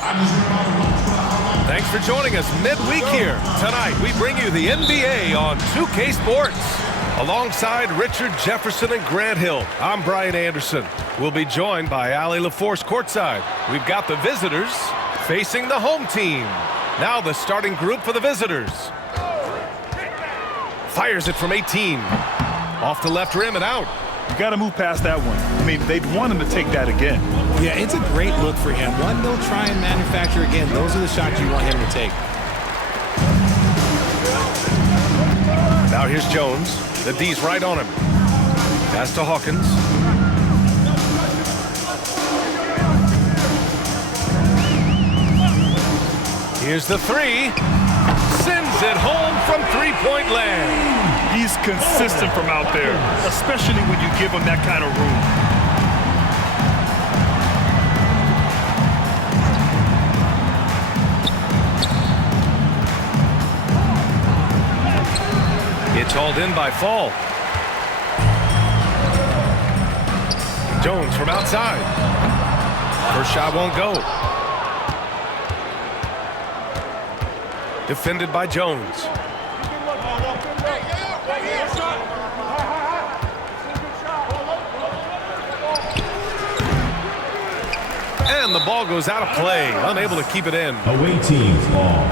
Thanks for joining us midweek here. Tonight, we bring you the NBA on 2K Sports. Alongside Richard Jefferson and Grant Hill, I'm Brian Anderson. We'll be joined by Allie LaForce courtside. We've got the visitors facing the home team. Now the starting group for the visitors. Fires it from 18. Off the left rim and out. You got to move past that one. I mean, they'd want him to take that again. Yeah, it's a great look for him. One they'll try and manufacture again. Those are the shots you want him to take. Now here's Jones. The D's right on him. Pass to Hawkins. Here's the three. Sends it home from three-point land. He's consistent from out there, especially when you give him that kind of room. It's hauled in by Fall. Jones from outside. First shot won't go. Defended by Jones. And the ball goes out of play. Unable to keep it in. Away team's ball.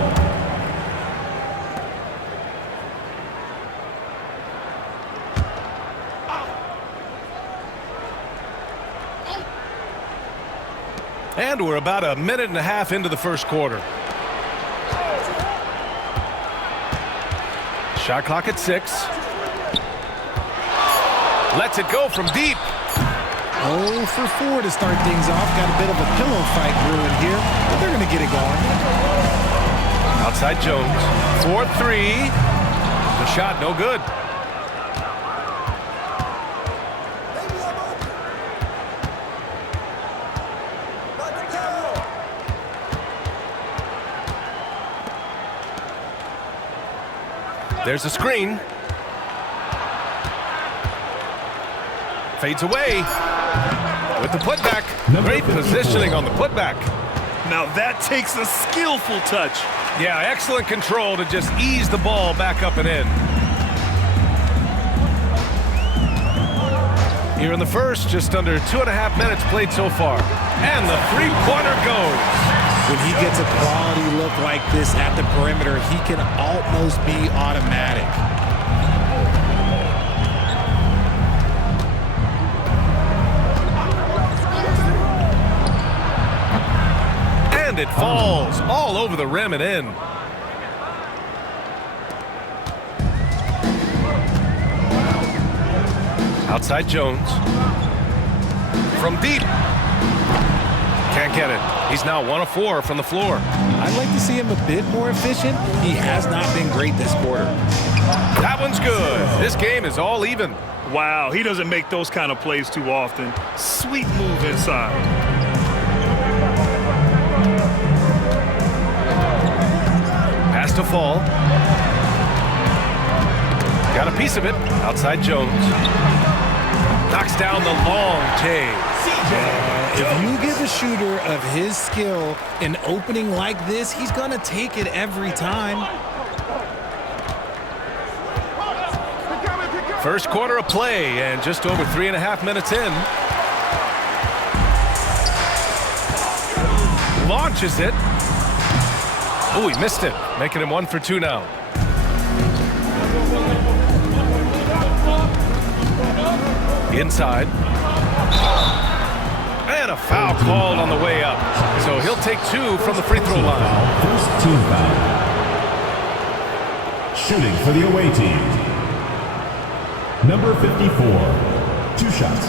And we're about a minute and a half into the first quarter. Shot clock at 6. Lets it go from deep. 0 for 4 to start things off. Got a bit of a pillow fight brewing here, but they're going to get it going. Outside Jones. 4-3. The shot no good. There's a screen. Fades away with the putback. Great positioning on the putback. Now that takes a skillful touch. Yeah, excellent control to just ease the ball back up and in. Here in the first, just under 2.5 minutes played so far. And the three-pointer goes. When he gets a quality look like this at the perimeter, he can almost be automatic. And it falls all over the rim and in. Outside Jones. From deep. Can't get it. He's now 1 of 4 from the floor. I'd like to see him a bit more efficient. He has not been great this quarter. That one's good. This game is all even. Wow, he doesn't make those kind of plays too often. Sweet move inside. Pass to Fall. Got a piece of it. Outside Jones. Knocks down the long J. If you give a shooter of his skill an opening like this, he's going to take it every time. First quarter of play and just over 3.5 minutes in. Launches it. Oh, he missed it. Making him 1 for 2 now. Inside. And a foul called on the way up. So he'll take 2 from the free throw line. First team foul. Shooting for the away team. Number 54. 2 shots.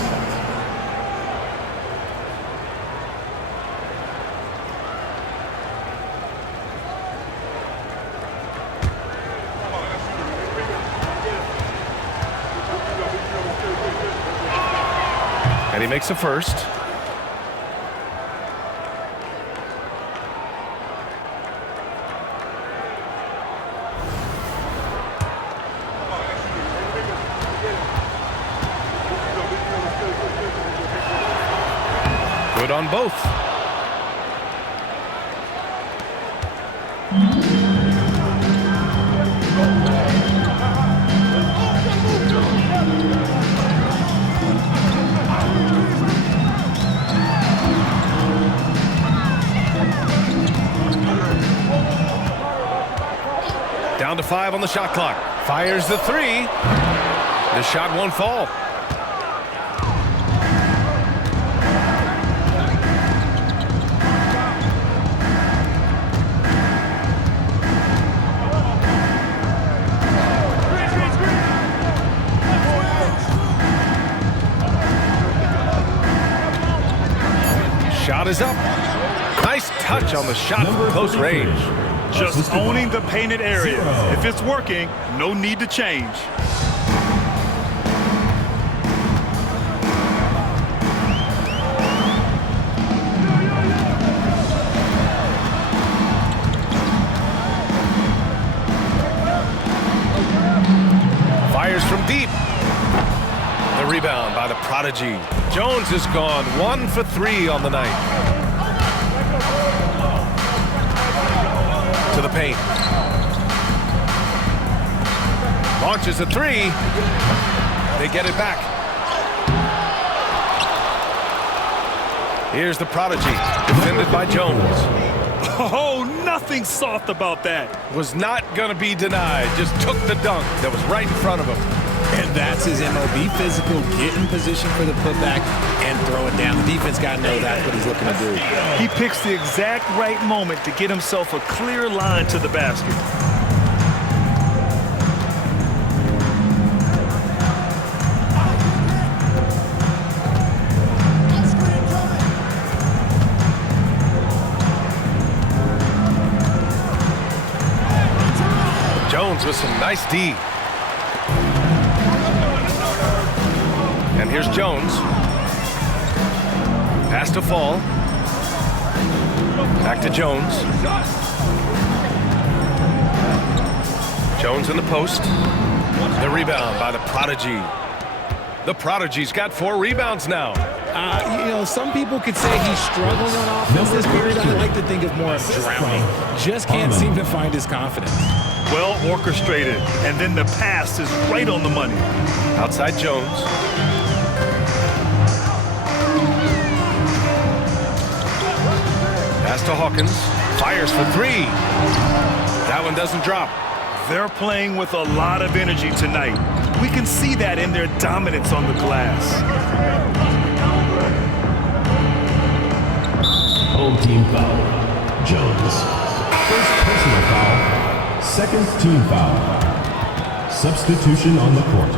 And he makes a first. Good on both. to 5 on the shot clock. Fires the 3. The shot won't fall. Shot is up. Nice touch on the shot from close range. Just owning the painted area. If it's working, no need to change. Fires from deep. The rebound by the prodigy. Jones has gone 1 for 3 on the night. To the paint. Launches a 3. They get it back. Here's the prodigy, defended by Jones. Oh, nothing soft about that. Was not going to be denied. Just took the dunk that was right in front of him. And that's his MO. Be physical, get in position for the putback, and throw it down. The defense got to know that's what he's looking to do. He picks the exact right moment to get himself a clear line to the basket. Jones with some nice D. And here's Jones. Pass to Fall. Back to Jones. Jones in the post. The rebound by the prodigy. The prodigy's got 4 rebounds now. Some people could say he's struggling on offense this period. I like to think of more of drowning. Just can't seem to find his confidence. Well orchestrated, and then the pass is right on the money. Outside Jones. Pass to Hawkins. Fires for 3. That one doesn't drop. They're playing with a lot of energy tonight. We can see that in their dominance on the glass. Home team foul. Jones. First personal foul. Second team foul. Substitution on the court.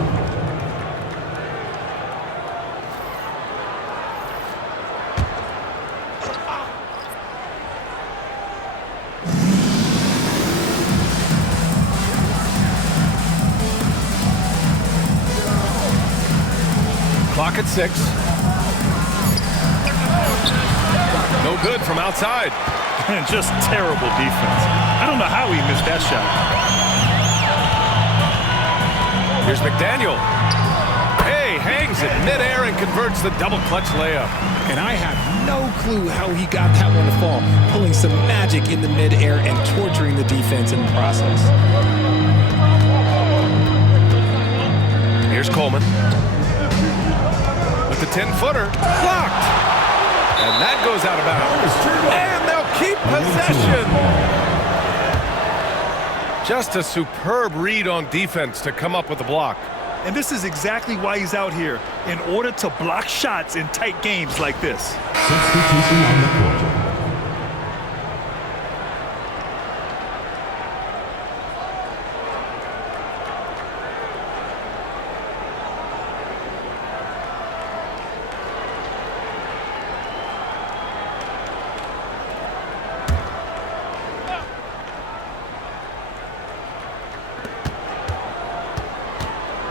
Clock at 6. No good from outside. Just terrible defense. I don't know how he missed that shot. Here's McDaniel. Hey, hangs it midair and converts the double clutch layup. And I have no clue how he got that one to fall, pulling some magic in the midair and torturing the defense in the process. Here's Coleman. With the 10-footer. Blocked. And that goes out of bounds. And they'll keep possession. Just a superb read on defense to come up with the block. And this is exactly why he's out here, in order to block shots in tight games like this. Substitution on the court.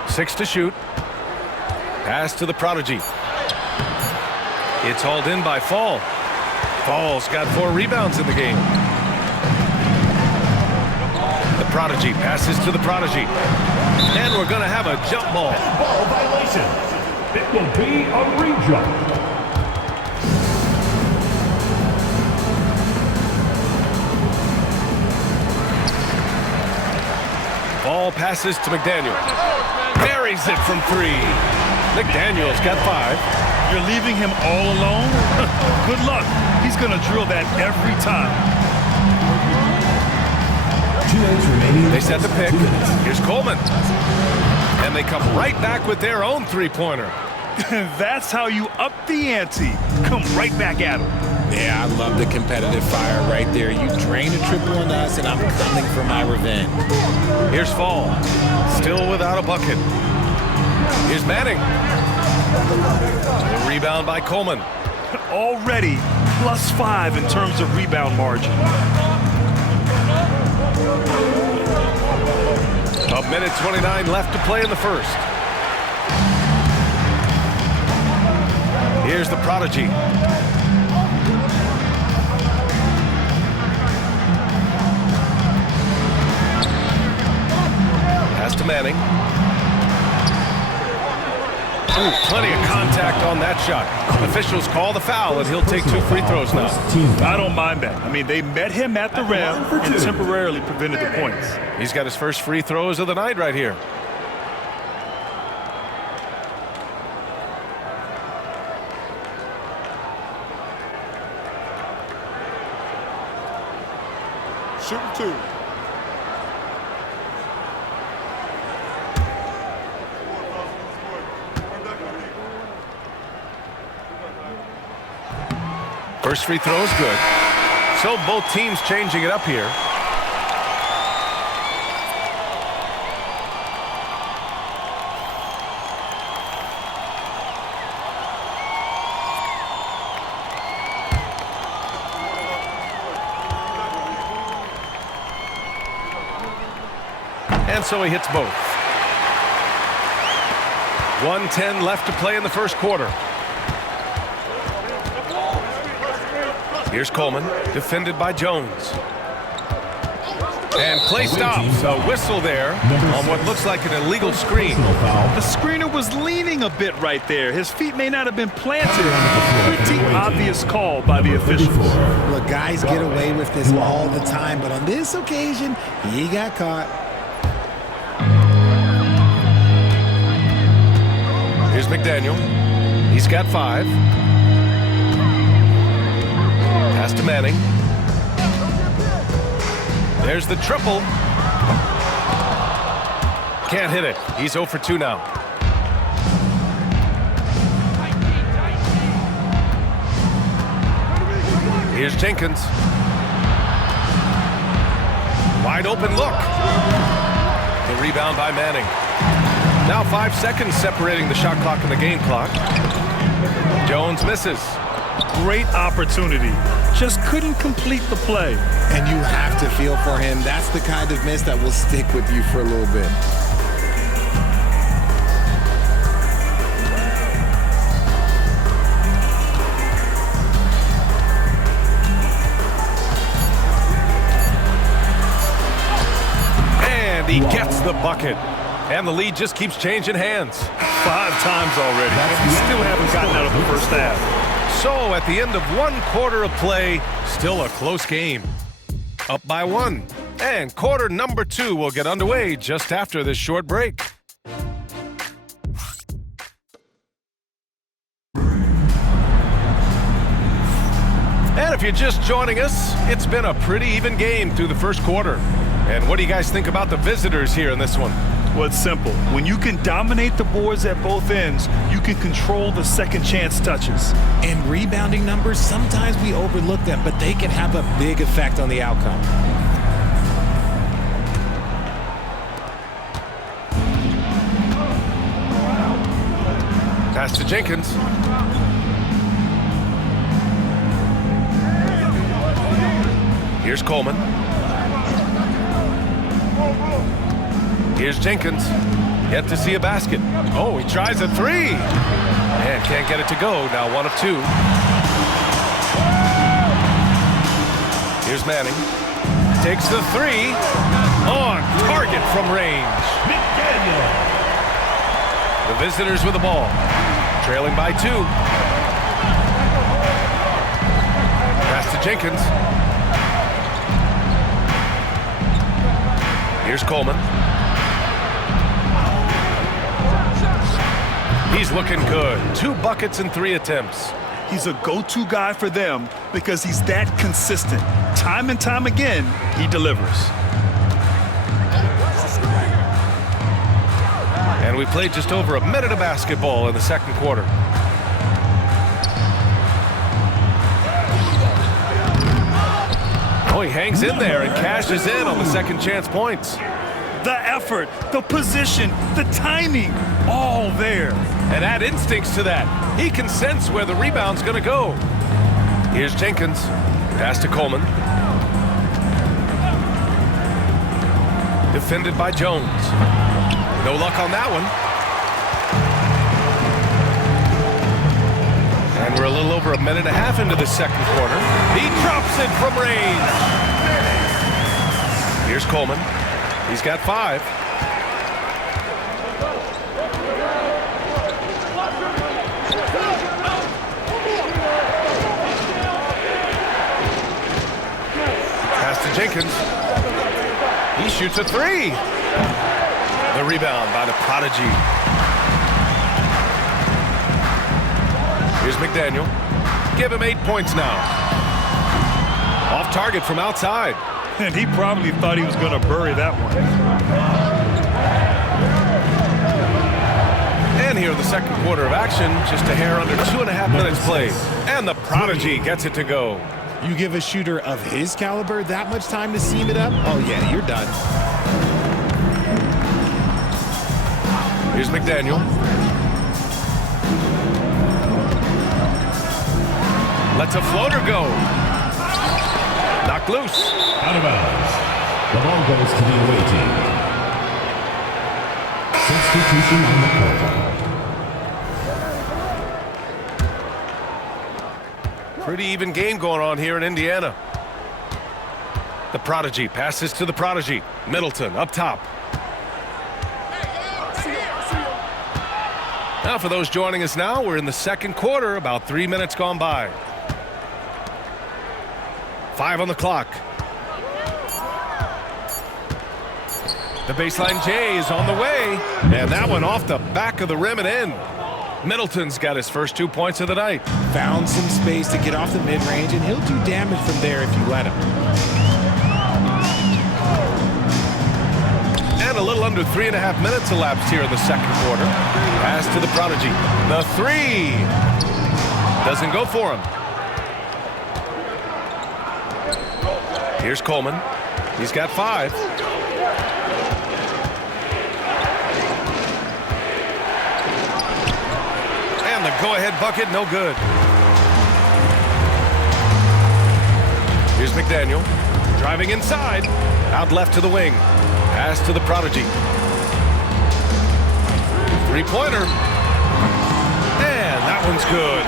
Six to shoot. Pass to the prodigy. It's hauled in by Fall. Fall's got 4 rebounds in the game. The prodigy passes to the prodigy. And we're going to have a jump ball. Ball violation. It will be a re-jump. Ball passes to McDaniel. Buries it from 3. McDaniel's got 5. You're leaving him all alone? Good luck. He's going to drill that every time. 2 minutes remaining. They set the pick. 2 minutes. Here's Coleman. And they come right back with their own three-pointer. That's how you up the ante. Come right back at him. Yeah, I love the competitive fire right there. You drain a triple on us, and I'm coming for my revenge. Here's Fall. Still without a bucket. Here's Manning. The rebound by Coleman. Already +5 in terms of rebound margin. A minute 29 left to play in the first. Here's the prodigy. Pass to Manning. Ooh, plenty of contact on that shot. Officials call the foul, and he'll take 2 free throws now. I don't mind that. I mean, they met him at the rim and temporarily prevented the points. He's got his first free throws of the night right here. Shooting 2. First free throw is good. So both teams changing it up here. And so he hits both. 1:10 left to play in the first quarter. Here's Coleman, defended by Jones. And play stops. A whistle there on what looks like an illegal screen. The screener was leaning a bit right there. His feet may not have been planted. Pretty obvious call by the officials. Look, guys get away with this all the time, but on this occasion, he got caught. Here's McDaniel. He's got 5. Pass to Manning. There's the triple. Can't hit it. He's 0 for 2 now. Here's Jenkins. Wide open look. The rebound by Manning. Now 5 seconds separating the shot clock and the game clock. Jones misses. Great opportunity. Just couldn't complete the play. And you have to feel for him. That's the kind of miss that will stick with you for a little bit. And he gets the bucket. And the lead just keeps changing hands. 5 times already. We still haven't gotten out of the first half. So at the end of 1 quarter of play, still a close game. Up by 1. And quarter number 2 will get underway just after this short break. And if you're just joining us, it's been a pretty even game through the first quarter. And what do you guys think about the visitors here in this one? Well, it's simple. When you can dominate the boards at both ends, you can control the second chance touches. And rebounding numbers, sometimes we overlook them, but they can have a big effect on the outcome. Pass to Jenkins. Here's Coleman. Here's Jenkins. Yet to see a basket. Oh, he tries a 3. And can't get it to go. Now 1 of 2. Here's Manning. Takes the 3. On target from range. The visitors with the ball. Trailing by 2. Pass to Jenkins. Here's Coleman. He's looking good. 2 buckets in 3 attempts. He's a go-to guy for them because he's that consistent. Time and time again, he delivers. And we played just over a minute of basketball in the second quarter. Oh, he hangs in there and cashes in on the second chance points. The effort, the position, the timing, all there. And add instincts to that. He can sense where the rebound's going to go. Here's Jenkins. Pass to Coleman. Defended by Jones. No luck on that one. And we're a little over a minute and a half into the second quarter. He drops it from range. Here's Coleman. He's got 5. Pass to Jenkins. He shoots a 3. The rebound by the Prodigy. Here's McDaniel. Give him 8 points now. Off target from outside. And he probably thought he was going to bury that one. And here in the second quarter of action, just a hair under 2.5 minutes played. And the Prodigy gets it to go. You give a shooter of his caliber that much time to seam it up? Oh, yeah, you're done. Here's McDaniel. Lets a floater go. Knocked loose. Out of bounds. The ball goes to the away team. Substitution on the court. Pretty even game going on here in Indiana. The Prodigy passes to the Prodigy. Middleton up top. Now for those joining us now, we're in the second quarter, about 3 minutes gone by. 5 on the clock. The baseline J is on the way. And that one off the back of the rim and in. Middleton's got his first 2 points of the night. Found some space to get off the mid-range, and he'll do damage from there if you let him. And a little under 3.5 minutes elapsed here in the second quarter. Pass to the Prodigy. The 3. Doesn't go for him. Here's Coleman. He's got 5. And the go-ahead bucket, no good. Here's McDaniel. Driving inside. Out left to the wing. Pass to the Prodigy. 3-pointer. And that one's good.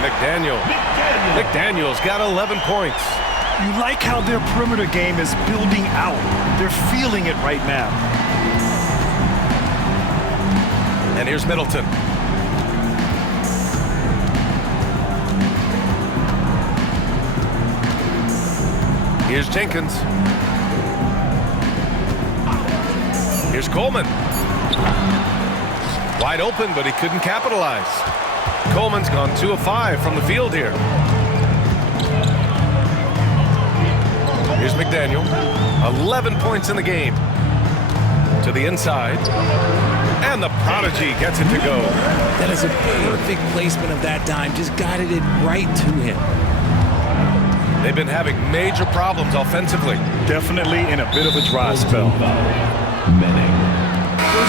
McDaniel's got 11 points. You like how their perimeter game is building out. They're feeling it right now. And here's Middleton. Here's Jenkins. Here's Coleman. Wide open, but he couldn't capitalize. Coleman's gone 2 of 5 from the field here. Here's McDaniel. 11 points in the game. To the inside. And the Prodigy gets it to go. That is a perfect placement of that dime. Just guided it right to him. They've been having major problems offensively. Definitely in a bit of a dry spell.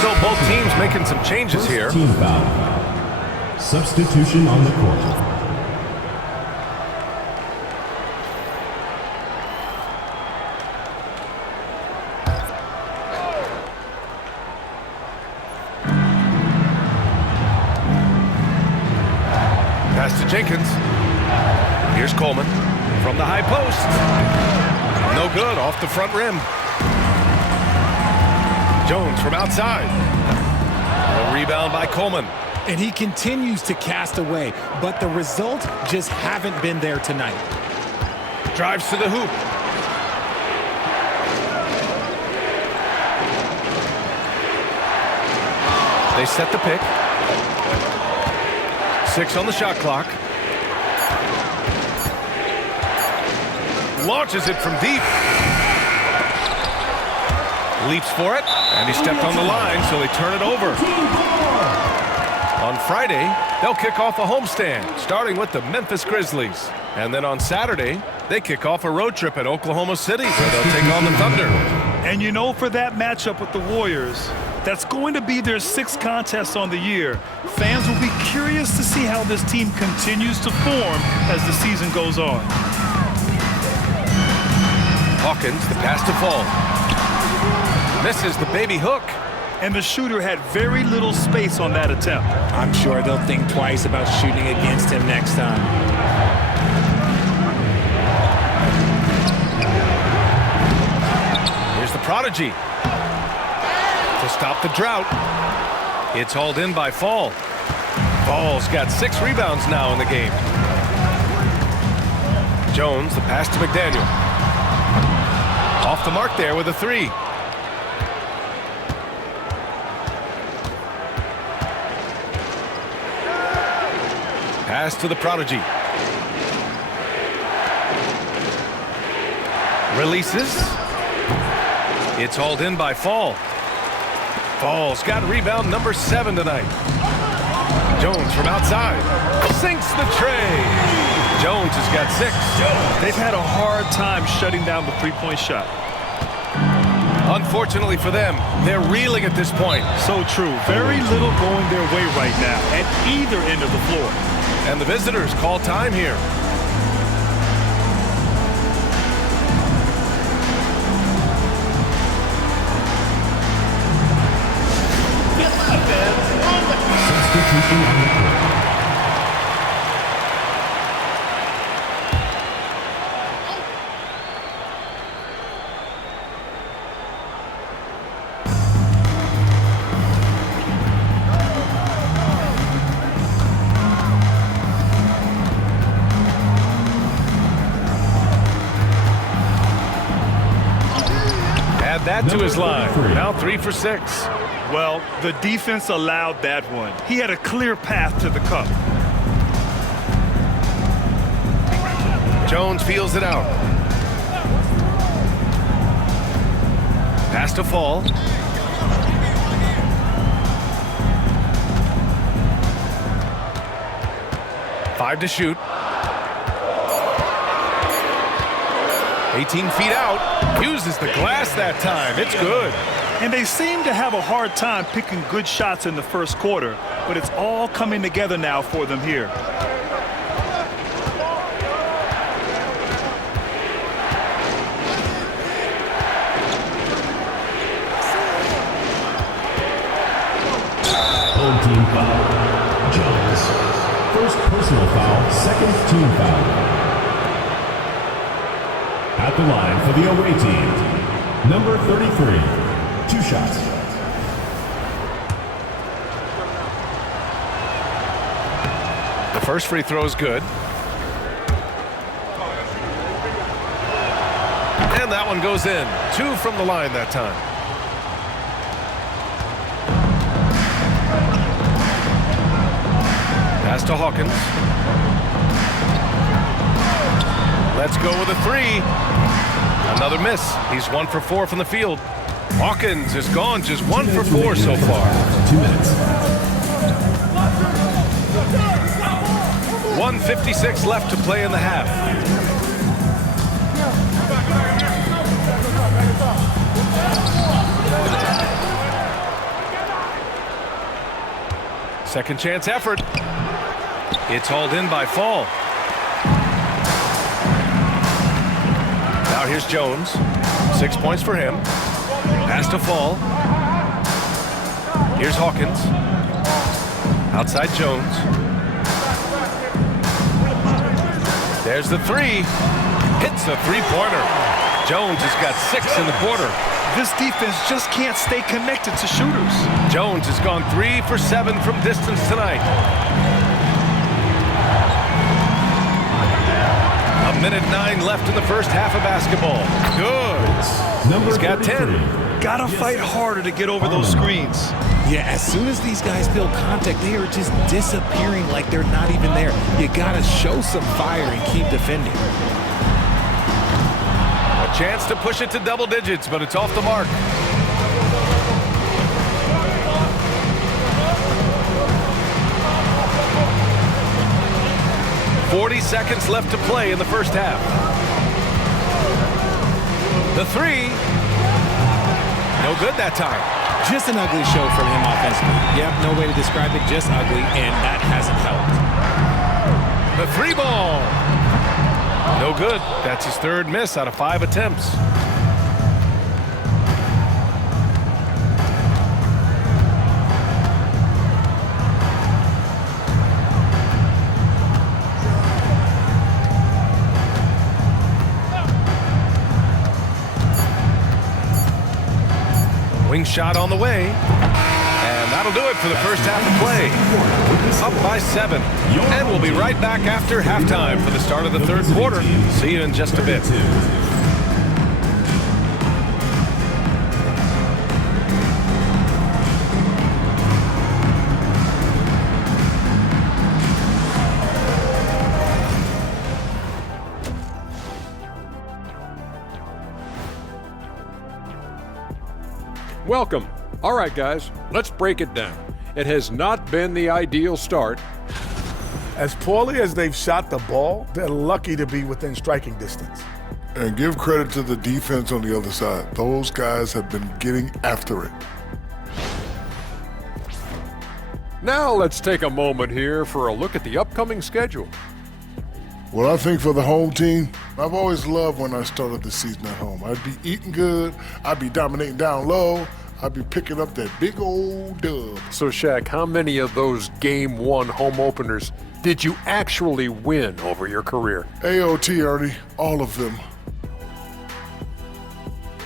So both teams making some changes here. Team foul. Substitution on the court. Pass to Jenkins. Here's Coleman from the high post. No good, off the front rim. Jones from outside. A rebound by Coleman. And he continues to cast away, but the results just haven't been there tonight. Drives to the hoop. They set the pick. 6 on the shot clock. Launches it from deep. Leaps for it, and he stepped on the line, so they turn it over. On Friday, they'll kick off a homestand, starting with the Memphis Grizzlies. And then on Saturday, they kick off a road trip at Oklahoma City, where they'll take on the Thunder. And you know, for that matchup with the Warriors, that's going to be their 6th contest on the year. Fans will be curious to see how this team continues to form as the season goes on. Hawkins, the pass to Fall. Misses the baby hook. And the shooter had very little space on that attempt. I'm sure they'll think twice about shooting against him next time. Here's the prodigy. To stop the drought. It's hauled in by Fall. Fall's got 6 rebounds now in the game. Jones, the pass to McDaniel. Off the mark there with a 3. Pass to the prodigy. Releases. It's hauled in by Fall. Fall's got rebound number 7 tonight. Jones from outside. Sinks the tray. Jones has got 6. They've had a hard time shutting down the three-point shot. Unfortunately for them, they're reeling at this point. So true. Very little going their way right now at either end of the floor. And the visitors call time here. Substitution on the court. That to his line. Now 3 for 6. Well, the defense allowed that one. He had a clear path to the cup. Jones feels it out. Pass to Fall. Five to shoot. 18 feet out. Uses the glass that time. It's good. And they seem to have a hard time picking good shots in the first quarter, but it's all coming together now for them here. Home team foul. Jones. First personal foul, second team foul. At the line for the away team, number 33, 2 shots. The first free throw is good. And that one goes in. 2 from the line that time. Pass to Hawkins. Let's go with a 3. Another miss. He's 1 for 4 from the field. Hawkins is gone, just 1 for 4 so far. 2 minutes. 1:56 left to play in the half. Second chance effort. It's hauled in by Fall. Now here's Jones. 6 points for him. Pass to Fall. Here's Hawkins. Outside Jones. There's the 3. Hits a 3-pointer. Jones has got 6 in the quarter. This defense just can't stay connected to shooters. Jones has gone 3 for 7 from distance tonight. A minute 9 left in the first half of basketball. Good. He's got 10. Gotta fight harder to get over those screens. Yeah, as soon as these guys feel contact, they are just disappearing like they're not even there. You gotta show some fire and keep defending. A chance to push it to double digits, but it's off the mark. 40 seconds left to play in the first half. The three. No good that time. Just an ugly show from him offensively. Yep, no way to describe it, just ugly, and that hasn't helped. The three ball. No good. That's his third miss out of 5 attempts. Wing shot on the way. And that'll do it for the first half of play. Up by 7. And we'll be right back after halftime for the start of the third quarter. See you in just a bit. Welcome. All right, guys, let's break it down. It has not been the ideal start. As poorly as they've shot the ball, they're lucky to be within striking distance. And give credit to the defense on the other side. Those guys have been getting after it. Now let's take a moment here for a look at the upcoming schedule. Well, I think for the home team, I've always loved when I started the season at home. I'd be eating good, I'd be dominating down low, I'd be picking up that big old dub. So, Shaq, how many of those Game 1 home openers did you actually win over your career? AOT, Ernie, all of them.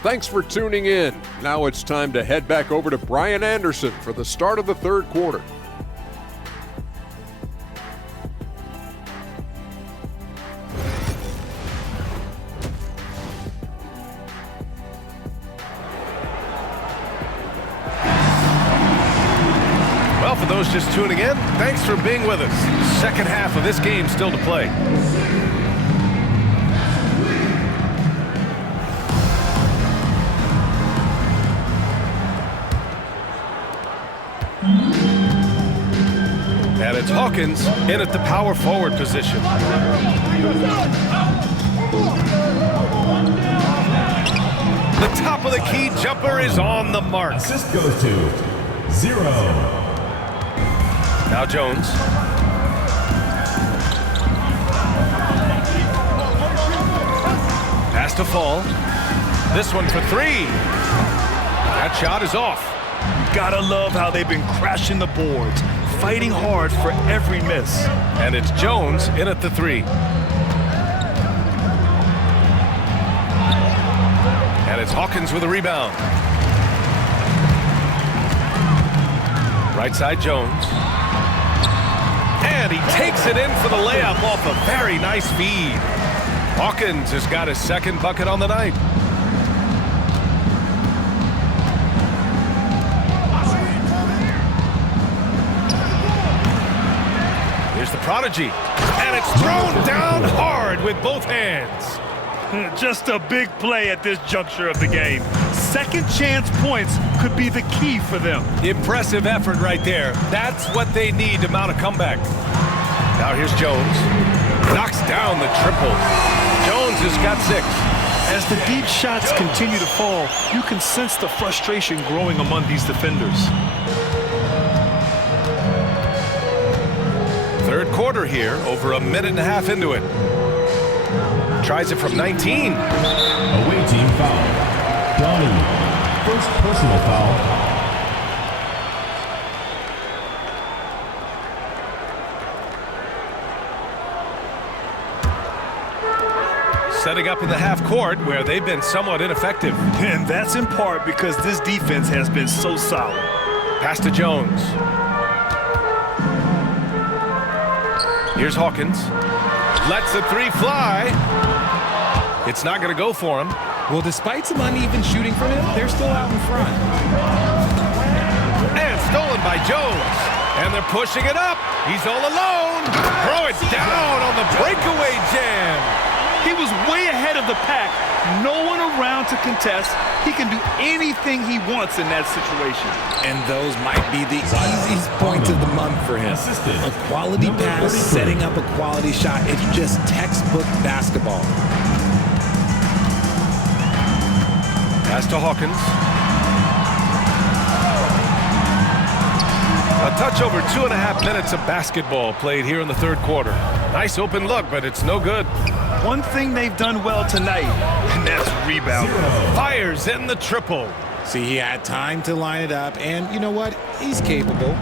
Thanks for tuning in. Now it's time to head back over to Brian Anderson for the start of the third quarter. Well, for those just tuning in, thanks for being with us. Second half of this game still to play. And it's Hawkins in at the power forward position. The top of the key jumper is on the mark. Assist goes to 0. Now Jones. Pass to Fall. This one for 3. That shot is off. Gotta love how they've been crashing the boards, fighting hard for every miss. And it's Jones in at the 3. And it's Hawkins with a rebound. Right side Jones. And he takes it in for the layup off a very nice feed. Hawkins has got his second bucket on the night. Here's the prodigy. And it's thrown down hard with both hands. Just a big play at this juncture of the game. Second chance points could be the key for them. Impressive effort right there. That's what they need to mount a comeback. Now here's Jones. Knocks down the triple. Jones has got 6. As the deep shots continue to fall, you can sense the frustration growing among these defenders. Third quarter here, over a minute and a half into it. Tries it from 19. Away team foul. Donnie, first personal foul. Setting up in the half court where they've been somewhat ineffective. And that's in part because this defense has been so solid. Pass to Jones. Here's Hawkins. Lets the 3 fly. It's not going to go for him. Well, despite some uneven shooting from him, they're still out in front. And stolen by Jones. And they're pushing it up. He's all alone. Throw it down on the breakaway jam. He was way ahead head of the pack, no one around to contest. He can do anything he wants in that situation. And those might be the easiest points of the month for him. A quality pass, setting up a quality shot. It's just textbook basketball. Pass to Hawkins. A touch over 2.5 minutes of basketball played here in the third quarter. Nice open look, but it's no good. One thing they've done well tonight, and that's rebounding. Fires in the triple. See, he had time to line it up, and you know what? He's capable.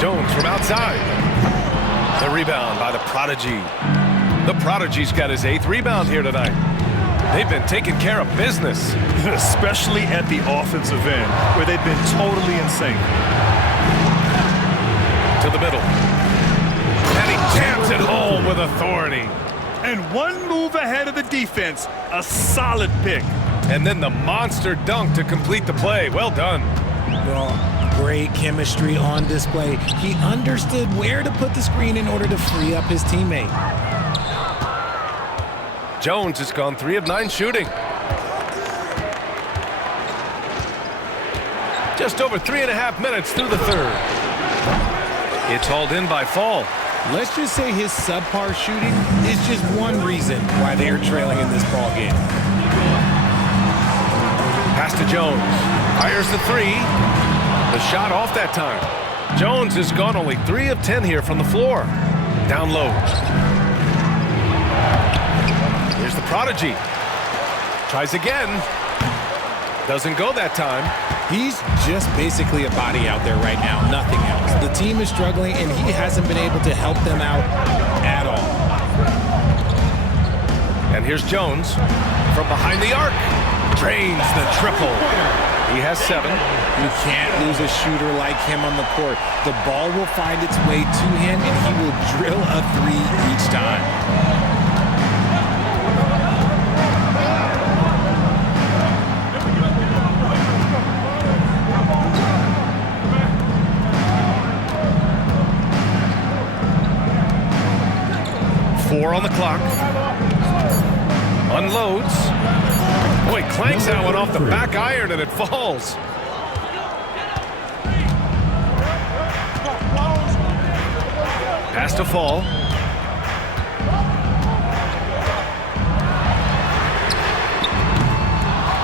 Jones from outside. The rebound by the Prodigy. The Prodigy's got his 8th rebound here tonight. They've been taking care of business. Especially at the offensive end, where they've been totally in sync. To the middle. And he jams it home with authority. And one move ahead of the defense. A solid pick. And then the monster dunk to complete the play. Well done. Well, great chemistry on display. He understood where to put the screen in order to free up his teammate. Jones has gone 3 of 9 shooting. Just over 3.5 minutes through the third. It's hauled in by Fall. Let's just say his subpar shooting is just one reason why they are trailing in this ball game. Pass to Jones. Fires the 3. The shot off that time. Jones has gone only 3 of 10 here from the floor. Down low. Here's the Prodigy. Tries again. Doesn't go that time. He's just basically a body out there right now, nothing else. The team is struggling, and he hasn't been able to help them out at all. And here's Jones from behind the arc. Drains the triple. He has 7. You can't lose a shooter like him on the court. The ball will find its way to him, and he will drill a 3 each time. On the clock. Unloads. Boy, clanks that one off the back iron and it falls. Pass to Fall.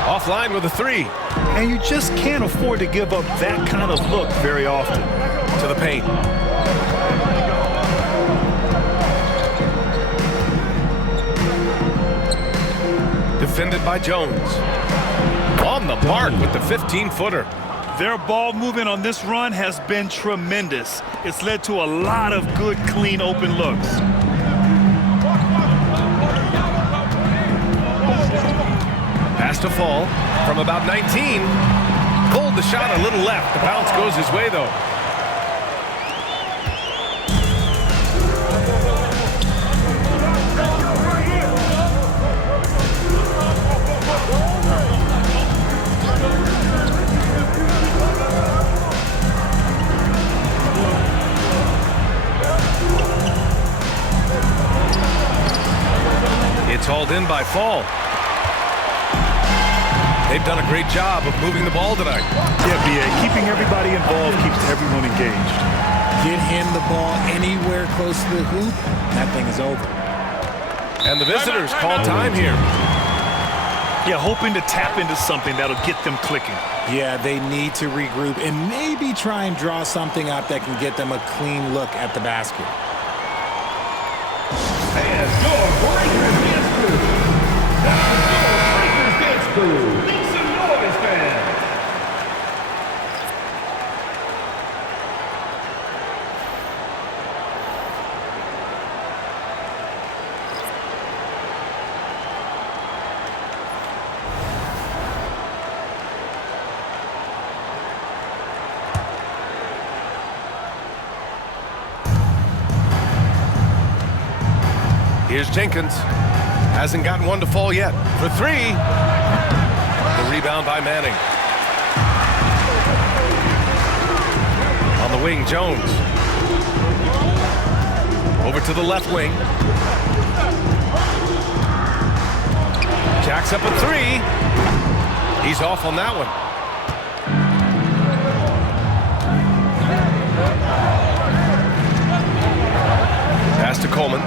Offline with a 3. And you just can't afford to give up that kind of look very often. To the paint. Defended by Jones. On the mark with the 15-footer. Their ball movement on this run has been tremendous. It's led to a lot of good, clean, open looks. Pass to Fall from about 19. Pulled the shot a little left. The bounce goes his way, though. It's hauled in by Fall. They've done a great job of moving the ball tonight. Yeah, B.A. Keeping everybody involved keeps everyone engaged. Get him the ball anywhere close to the hoop, that thing is over. And the visitors call time here. Yeah, hoping to tap into something that'll get them clicking. Yeah, they need to regroup and maybe try and draw something up that can get them a clean look at the basket. And your Breakers Dance Crew. That's your Breakers Dance Crew. Make some noise, fans. Here's Jenkins. Hasn't gotten one to fall yet. For 3. The rebound by Manning. On the wing, Jones. to the left wing. Jacks up a three. He's off on that one. Pass to Coleman.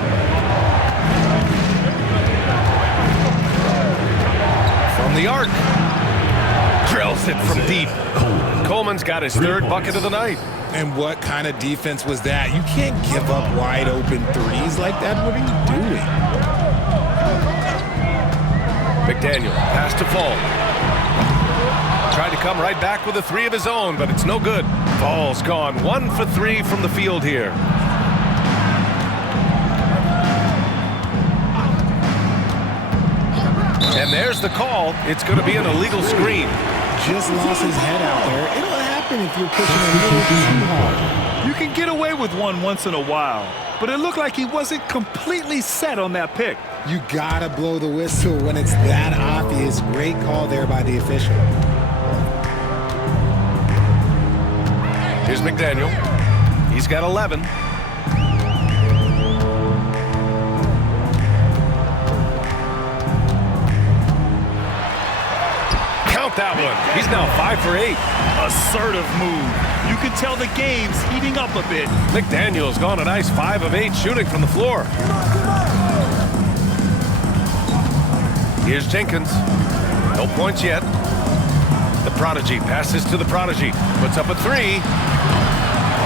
From the arc. Drills it from deep. Coleman's got his third bucket of the night. And what kind of defense was that? You can't give up wide open threes like that. What are you doing? McDaniel, pass to Fall. Tried to come right back with a three of his own, but it's no good. Fall's gone 1 for 3 from the field here. And there's the call. It's going to be an illegal screen. Just lost his head out there. It'll happen if you're pushing a little too hard. You can get away with one once in a while, but it looked like he wasn't completely set on that pick. You gotta blow the whistle when it's that obvious. Great call there by the official. Here's McDaniel. He's got 11. Count that one. He's now 5 for 8. Assertive move. You can tell the game's heating up a bit. McDaniel's gone a nice 5 of 8 shooting from the floor. Here's Jenkins. No points yet. The Prodigy passes to the Prodigy. Puts up a three.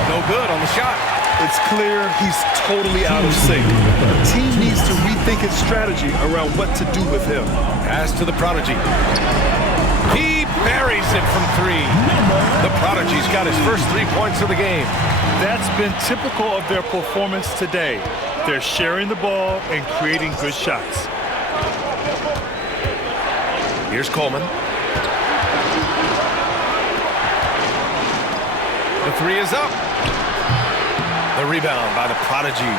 No good on the shot. It's clear he's totally out of sync. The team needs to rethink its strategy around what to do with him. Pass to the Prodigy. He buries it from 3. The Prodigy's got his first 3 points of the game. That's been typical of their performance today. They're sharing the ball and creating good shots. Here's Coleman. The 3 is up. The rebound by the Prodigy.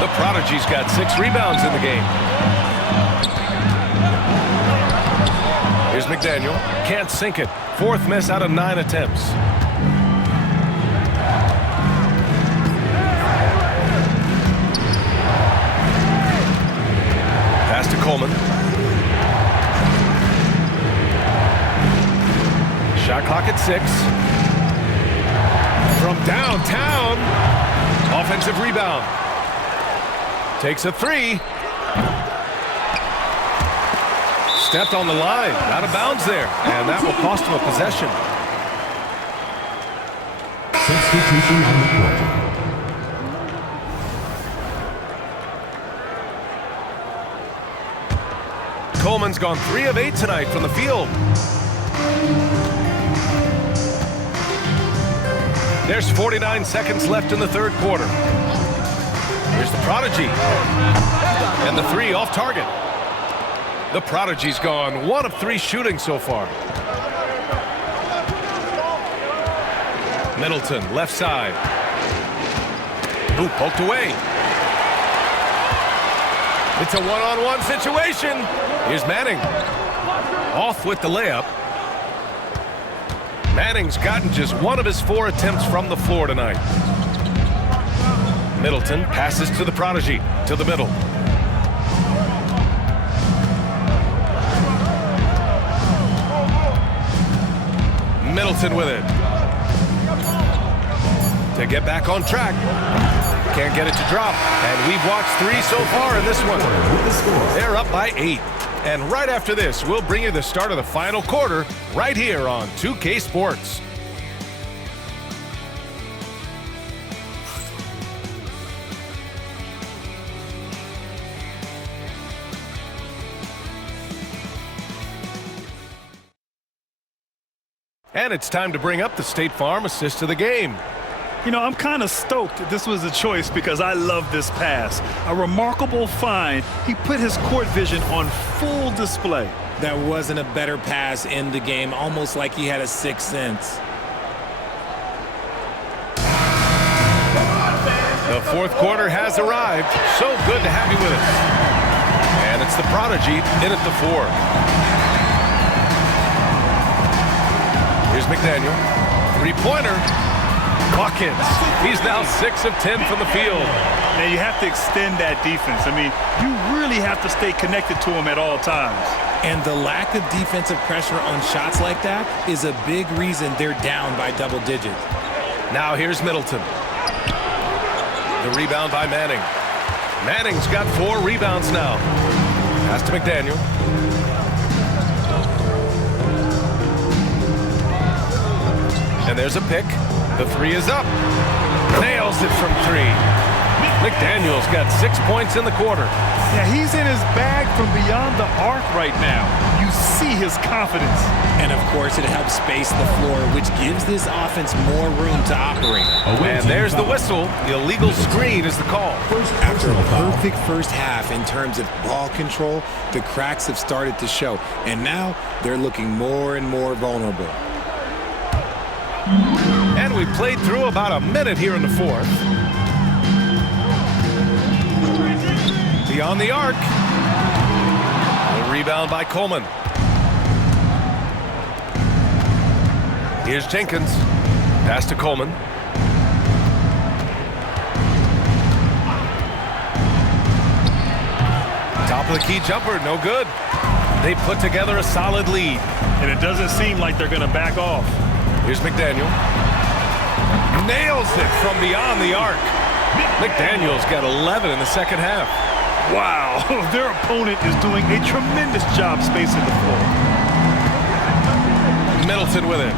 The Prodigy's got 6 rebounds in the game. Here's McDaniel. Can't sink it. 4th miss out of 9 attempts. Pass to Coleman. Shot clock at 6. From downtown. Offensive rebound. Takes a 3. Stepped on the line. Out of bounds there. And that will cost him a possession. Substitution on the court. Coleman's gone 3 of 8 tonight from the field. There's 49 seconds left in the third quarter. Here's the Prodigy. And the 3 off target. The Prodigy's gone 1 of 3 shooting so far. Middleton, left side. Ooh, poked away. It's a one-on-one situation. Here's Manning. Off with the layup. Manning's gotten just 1 of his 4 attempts from the floor tonight. Middleton passes to the Prodigy, to the middle. Middleton with it. To get back on track. Can't get it to drop. And we've watched 3 so far in this one. They're up by 8. And right after this, we'll bring you the start of the final quarter right here on 2K Sports. And it's time to bring up the State Farm assist of the game. You know, I'm kind of stoked that this was a choice because I love this pass. A remarkable find. He put his court vision on full display. That wasn't a better pass in the game, almost like he had a 6th sense. The fourth quarter has arrived. So good to have you with us. And it's the Prodigy in at the 4. Here's McDaniel. 3-pointer. Buckets. He's now 6 of 10 from the field. Now you have to extend that defense. I mean, you really have to stay connected to him at all times. And the lack of defensive pressure on shots like that is a big reason they're down by double digits. Now here's Middleton. The rebound by Manning. Manning's got 4 rebounds now. Pass to McDaniel. And there's a pick. The 3 is up. Nails it from 3. McDaniel's got 6 points in the quarter. Yeah, he's in his bag from beyond the arc right now. You see his confidence. And, of course, it helps space the floor, which gives this offense more room to operate. And there's the whistle. The illegal screen is the call. After a perfect first half in terms of ball control, the cracks have started to show. And now they're looking more and more vulnerable. And we played through about a minute here in the 4th. Beyond the arc. The rebound by Coleman. Here's Jenkins. Pass to Coleman. Top of the key jumper, no good. They put together a solid lead. And it doesn't seem like they're going to back off. Here's McDaniel. Nails it from beyond the arc. McDaniel's got 11 in the second half. Wow, their opponent is doing a tremendous job spacing the floor. Middleton with it.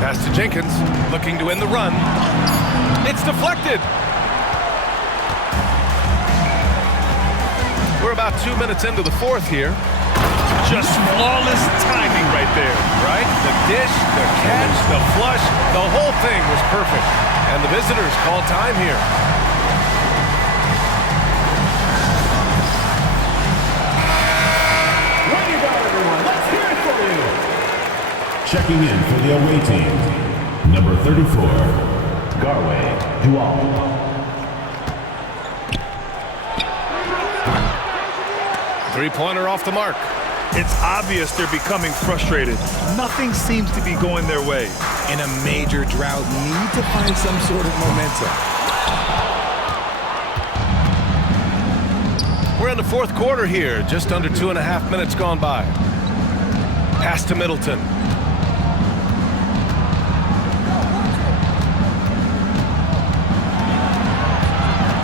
Pass to Jenkins, looking to end the run. It's deflected. We're about 2 minutes into the 4th here. Just flawless timing right there. Right? The dish, the catch, the flush, the whole thing was perfect. And the visitors call time here. What you got, everyone? Let's hear it for you. Checking in for the away team, number 34, Garway Dual. Three-pointer off the mark. It's obvious they're becoming frustrated. Nothing seems to be going their way. In a major drought, need to find some sort of momentum. We're in the 4th quarter here. Just under 2.5 minutes gone by. Pass to Middleton.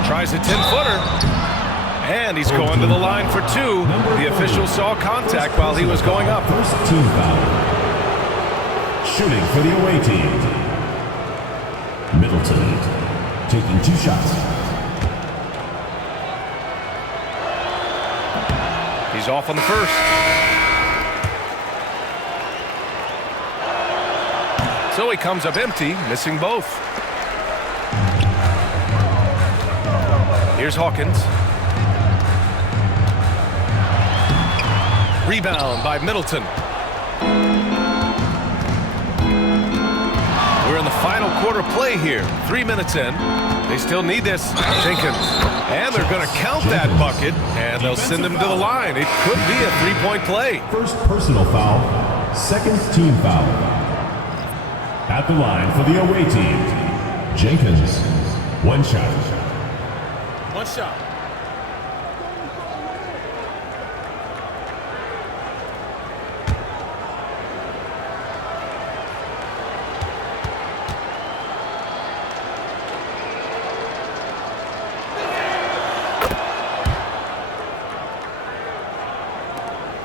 Tries a 10-footer. And he's going to the line for 2. The official saw contact while he was going up. First team foul. Shooting for the away team, Middleton taking 2 shots. He's off on the first. So he comes up empty, missing both. Here's Hawkins. Rebound by Middleton. We're in the final quarter play here. 3 minutes in. They still need this. Jenkins. And they're going to count that bucket, and they'll send him to the line. It could be a 3-point play. First personal foul, second team foul. At the line for the away team, Jenkins. 1 shot. 1 shot.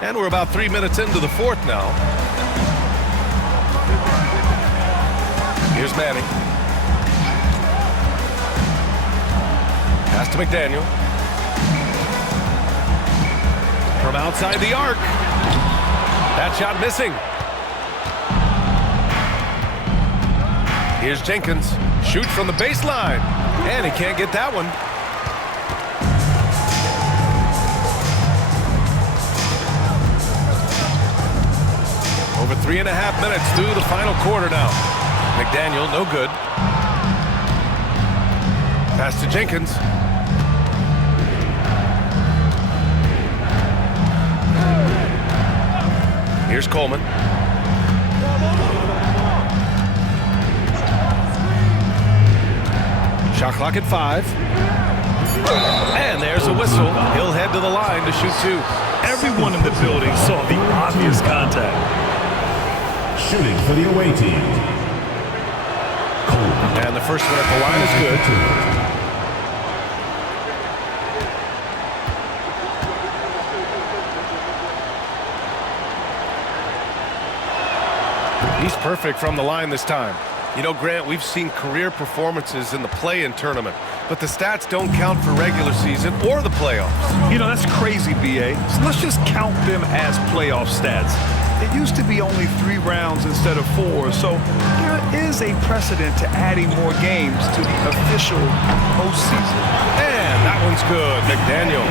And we're about 3 minutes into the 4th now. Here's Manning. Pass to McDaniel. From outside the arc. That shot missing. Here's Jenkins. Shoots from the baseline. And he can't get that one. Over 3.5 minutes through the final quarter now. McDaniel, no good. Pass to Jenkins. Here's Coleman. Shot clock at 5. And there's a whistle. He'll head to the line to shoot 2. Everyone in the building saw the obvious contact. Shooting for the away team. Coleman. And the first one at the line is good. He's perfect from the line this time. You know, Grant, we've seen career performances in the play-in tournament, but the stats don't count for regular season or the playoffs. You know, that's crazy, B.A. So let's just count them as playoff stats. It used to be only 3 rounds instead of 4, so there is a precedent to adding more games to the official postseason. And that one's good, McDaniel.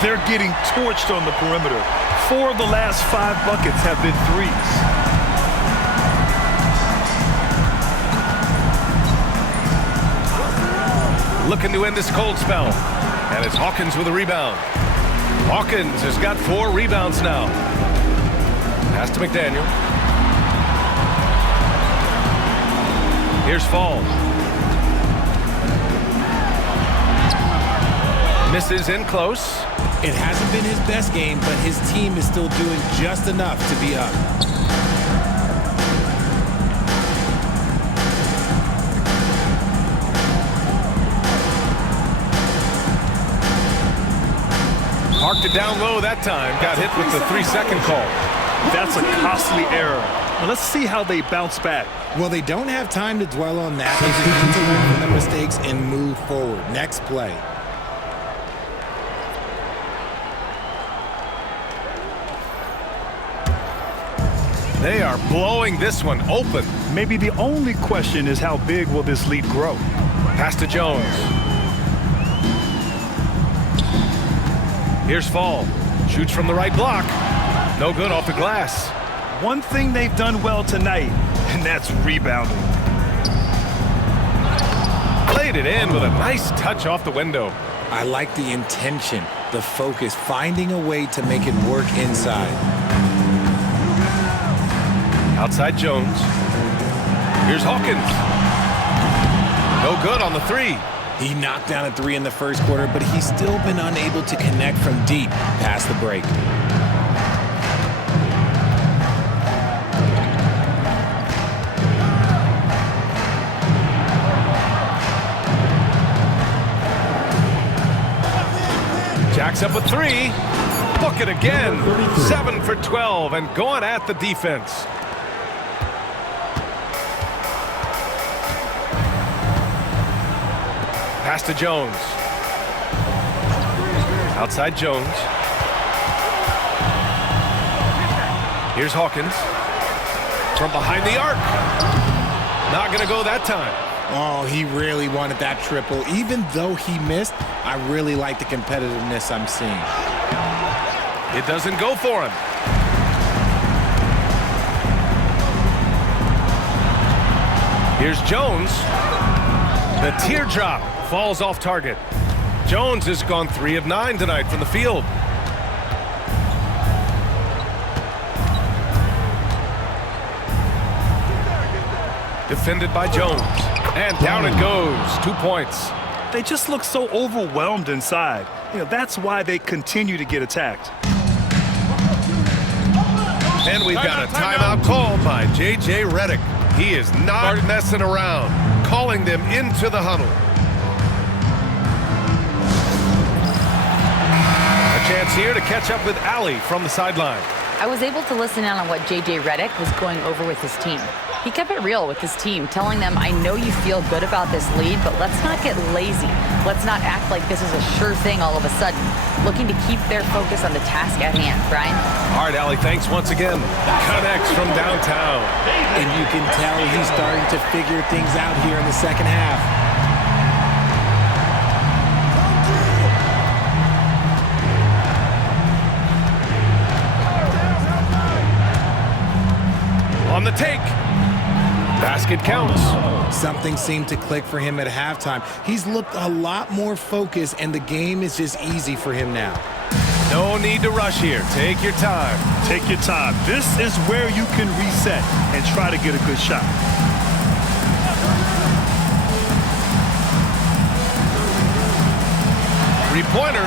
They're getting torched on the perimeter. 4 of the last 5 buckets have been threes. Looking to end this cold spell. And it's Hawkins with a rebound. Hawkins has got 4 rebounds now. Pass to McDaniel. Here's Fall. Misses in close. It hasn't been his best game, but his team is still doing just enough to be up. Parked it down low that time. Got hit with the 3-second call. That's a costly error. Now let's see how they bounce back. Well, they don't have time to dwell on that. They just need to learn from their mistakes and move forward. Next play. They are blowing this one open. Maybe the only question is how big will this lead grow? Pass to Jones. Here's Fall. Shoots from the right block. No good off the glass. One thing they've done well tonight, and that's rebounding. Played it in with a nice touch off the window. I like the intention, the focus, finding a way to make it work inside. Outside Jones. Here's Hawkins. No good on the 3. He knocked down a 3 in the first quarter, but he's still been unable to connect from deep past the break. Jacks up a 3. Book it again. 7 for 12 and going at the defense. Pass to Jones. Outside Jones. Here's Hawkins. From behind the arc. Not going to go that time. Oh, he really wanted that triple. Even though he missed, I really like the competitiveness I'm seeing. It doesn't go for him. Here's Jones. The teardrop falls off target. Jones has gone 3 of 9 tonight from the field. Defended by Jones. And down it goes. 2 points. They just look so overwhelmed inside. You know, that's why they continue to get attacked. And we've got a timeout called by J.J. Redick. He is not messing around, calling them into the huddle. A chance here to catch up with Allie from the sideline. I was able to listen in on what J.J. Redick was going over with his team. He kept it real with his team, telling them, I know you feel good about this lead, but let's not get lazy. Let's not act like this is a sure thing all of a sudden. Looking to keep their focus on the task at hand. Brian? All right, Allie, thanks once again. Connects from downtown. And you can tell he's starting to figure things out here in the second half. On the take. Basket counts. Something seemed to click for him at halftime. He's looked a lot more focused, and the game is just easy for him now. No No need to rush here. Take your time. Take your time. This is where you can reset and try to get a good shot. Three-pointer.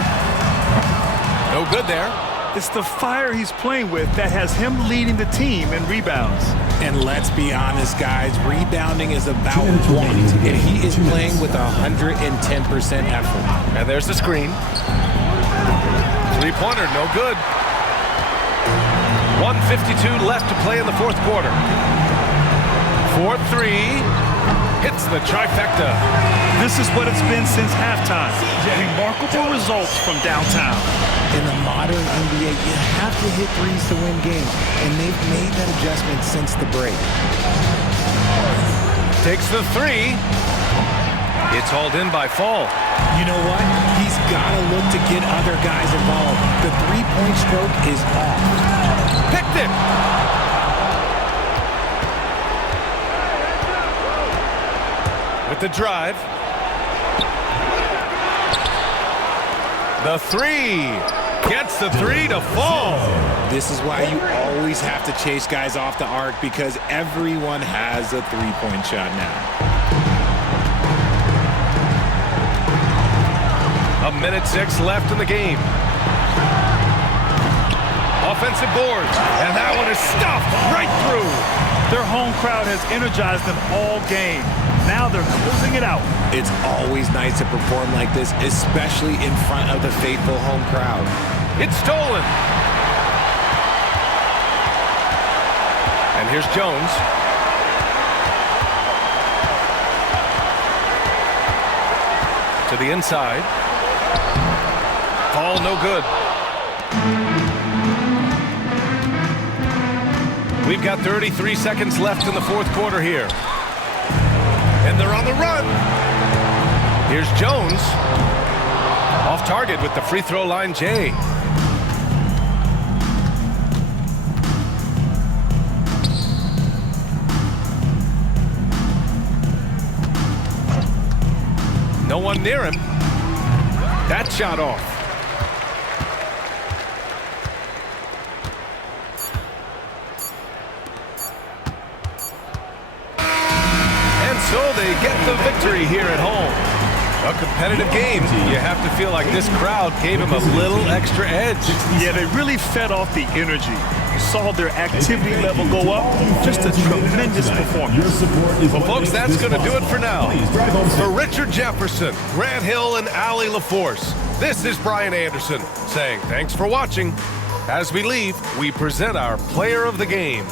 No good there. It's the fire he's playing with that has him leading the team in rebounds. And let's be honest, guys, rebounding is about point, and he is playing with 110% effort. And there's the screen. Three-pointer, no good. 1:52 left to play in the fourth quarter. 4-3. Hits the trifecta. This is what it's been since halftime. Remarkable results from downtown. In the modern NBA, you have to hit threes to win games, and they've made that adjustment since the break. Takes the three. It's hauled in by Fall. You know what? He's got to look to get other guys involved. The three-point stroke is off. Picked it. With the drive. The three. Gets the three to Fall. This is why you always have to chase guys off the arc, because everyone has a three-point shot now. A minute 6 left in the game. Offensive board. And that one is stuffed right through. Their home crowd has energized them all game. Now they're closing it out. It's always nice to perform like this, especially in front of the faithful home crowd. It's stolen. And here's Jones. To the inside. Ball no good. We've got 33 seconds left in the fourth quarter here. And they're on the run. Here's Jones. Off target with the free throw line, Jay. No one near him. That shot off. So they get the victory here at home. A competitive game. You have to feel like this crowd gave him a little extra edge. Yeah, they really fed off the energy. You saw their activity level go up. Just a tremendous performance. Well, folks, that's going to do it for now. For Richard Jefferson, Grant Hill, and Allie LaForce, this is Brian Anderson saying thanks for watching. As we leave, we present our player of the game.